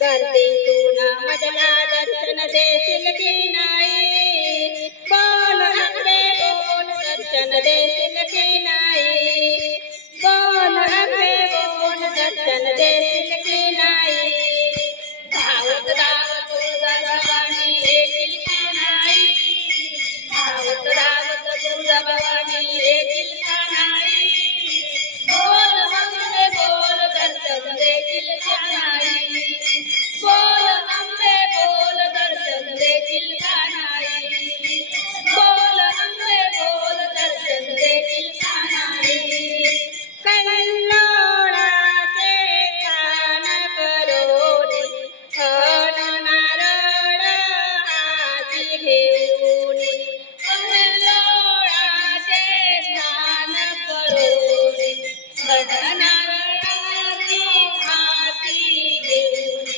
गर्दीतून मधला दर्शन देशील की नाही, बोल अंबे बोल दर्शन देशील की नाही, बोल अंबे बोल दर्शन देशील की नाही, धावत धावत तुळजाभवानी येशील का नाही, धावत धावत तुळजाभवानी येशील का नाही, बोल अंबे बोल दर्शन देशील का नाही, बोल अंबे बोल दर्शन देशील का नाही, बोल अंबे बोल दर्शन देशील का नाही, कल्लोळाचे कान करोनी हन नारळ हाती घेऊन, कल्लोळाचे कान करोनी हन नारळाची हाती घेऊन,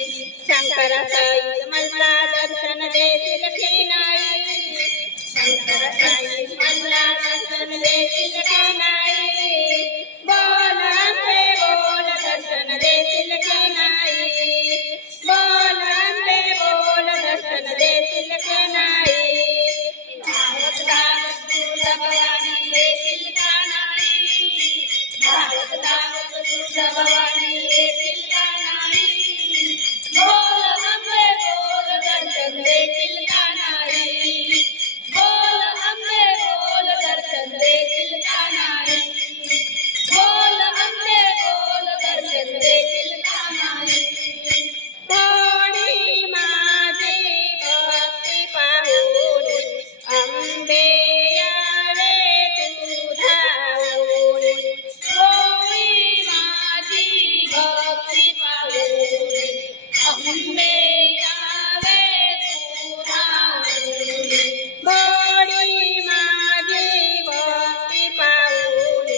शंकराचाई मला दर्शन देशील की नाही, शंकराचाई मला दर्शन देशील की नाही, बोल अंबे बोल दर्शन देशील की नाही, बोल अंबे बोल दर्शन देशील की नाही, धावत धावत तुळजाभवानी येशील का नाही, धावत धावत तुळजाभवानी येशील का नाही, बोल अंबे बोल दर्शन देशील का नाही, बोल अंबे बोल दर्शन देशील का नाही, बोल अंबे बोल दर्शन देशील का नाही, थोडी माझी भक्ती पाहून अंबे यावे तू धावून, थोडी माझी भक्ती पाहून अंबे यावे तू धावून, थोडी माझी भक्ती पाहून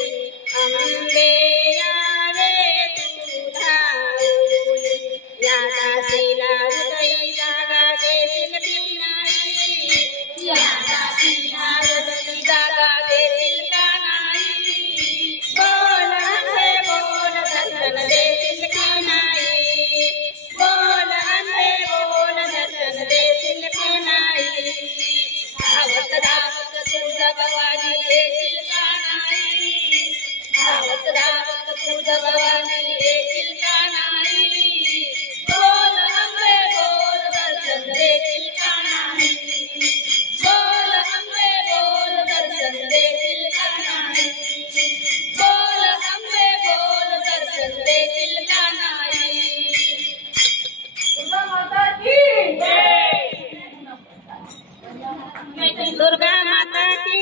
अंबे यावे तू धावून, या दासीला हृदयी जागा देशील की नाही, या दासीला हृदयी जागा देशील का नाही, बोल अंबे बोल दर्शन देशील की नाही, बोल अंबे बोल दर्शन देशील की नाही, धावत धावत तुळजाभवानी येशील का नाही, धावत धावत तुळजाभवानी येशील का नाही, बोल अंबे बोल दर्शन देशील का नाही, बोल अंबे बोल दर्शन देशील का नाही, बोल अंबे बोल दर्शन देशील का नाही, दुर्गा माता की जय, दुर्गा माता की